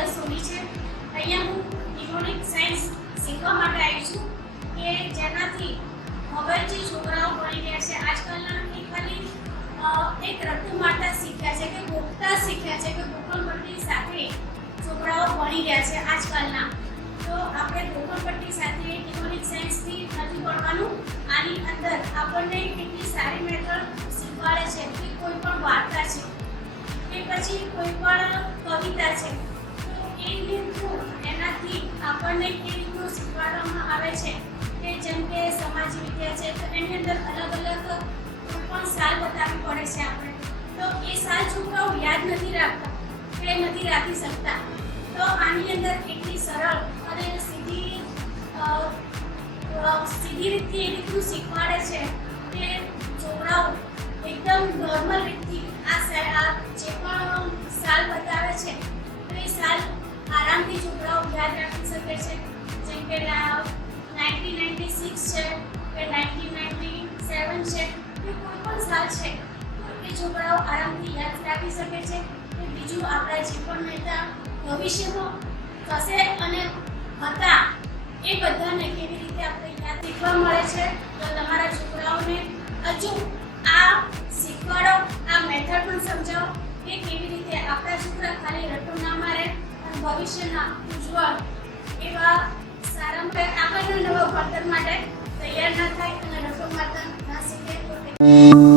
કાજલ સોની છે। અહીંયા હું ઇકોનોમિક સાયન્સ શીખવા માટે આવી છું કે જેનાથી હવે જે છોકરાઓ ભણી રહ્યા છે આજકાલના એ ખાલી એક રટ્ટુ મારતા શીખ્યા છે કે ગોખતા શીખ્યા છે કે ગોખણપટ્ટી સાથે છોકરાઓ ભણી રહ્યા છે આજકાલના। તો આપણે ગોખણપટ્ટી સાથે ઇકોનોમિક સાયન્સથી નથી ભણવાનું। આની અંદર આપણને કેટલી સારી મેથડ શીખવાડે છે કે કોઈ પણ વાર્તા છે કે પછી કોઈ પણ કવિતા છે તો એ રીતનું એનાથી આપણને એ રીતનું શીખવાડવામાં આવે છે કે જેમ કે સમાજ વિદ્યા છે તો એની અંદર અલગ અલગ કોઈ પણ સાલ બતાવવી પડે છે આપણે। તો એ સાલ છોકરાઓ યાદ નથી રાખતા કે નથી રાખી શકતા। તો આની અંદર એટલી સરળ અને સીધી રીતથી એ રીતનું શીખવાડે છે કે છોકરાઓ એકદમ નોર્મલ રીતથી આ જે પણ સાલ બતાવે છે તો એ સાલ આરામથી છોકરાઓ યાદ રાખી શકે છે। જેમ કે 1996 છે કે 1997 છે કે કોઈ પણ સાલ છે તો એ છોકરાઓ આરામથી યાદ રાખી શકે છે। કે બીજું આપણા જે પણ નેતા ભવિષ્યમાં થશે અને હતા એ બધાને કેવી રીતે આપણે યાદ શીખવા મળે છે। તો તમારા છોકરાઓને હજુ આ શીખવાડો, આ મેથડ પણ સમજાવો કે કેવી રીતે આપણા છોકરા ખાલી રટ્ટુ ના મારે અને ભવિષ્યના ઉજ્જવળ એવા સારા આગળના નવા ભણતર માટે તૈયાર ના થાય અને રટ્ટુ મારતા ના શીખે।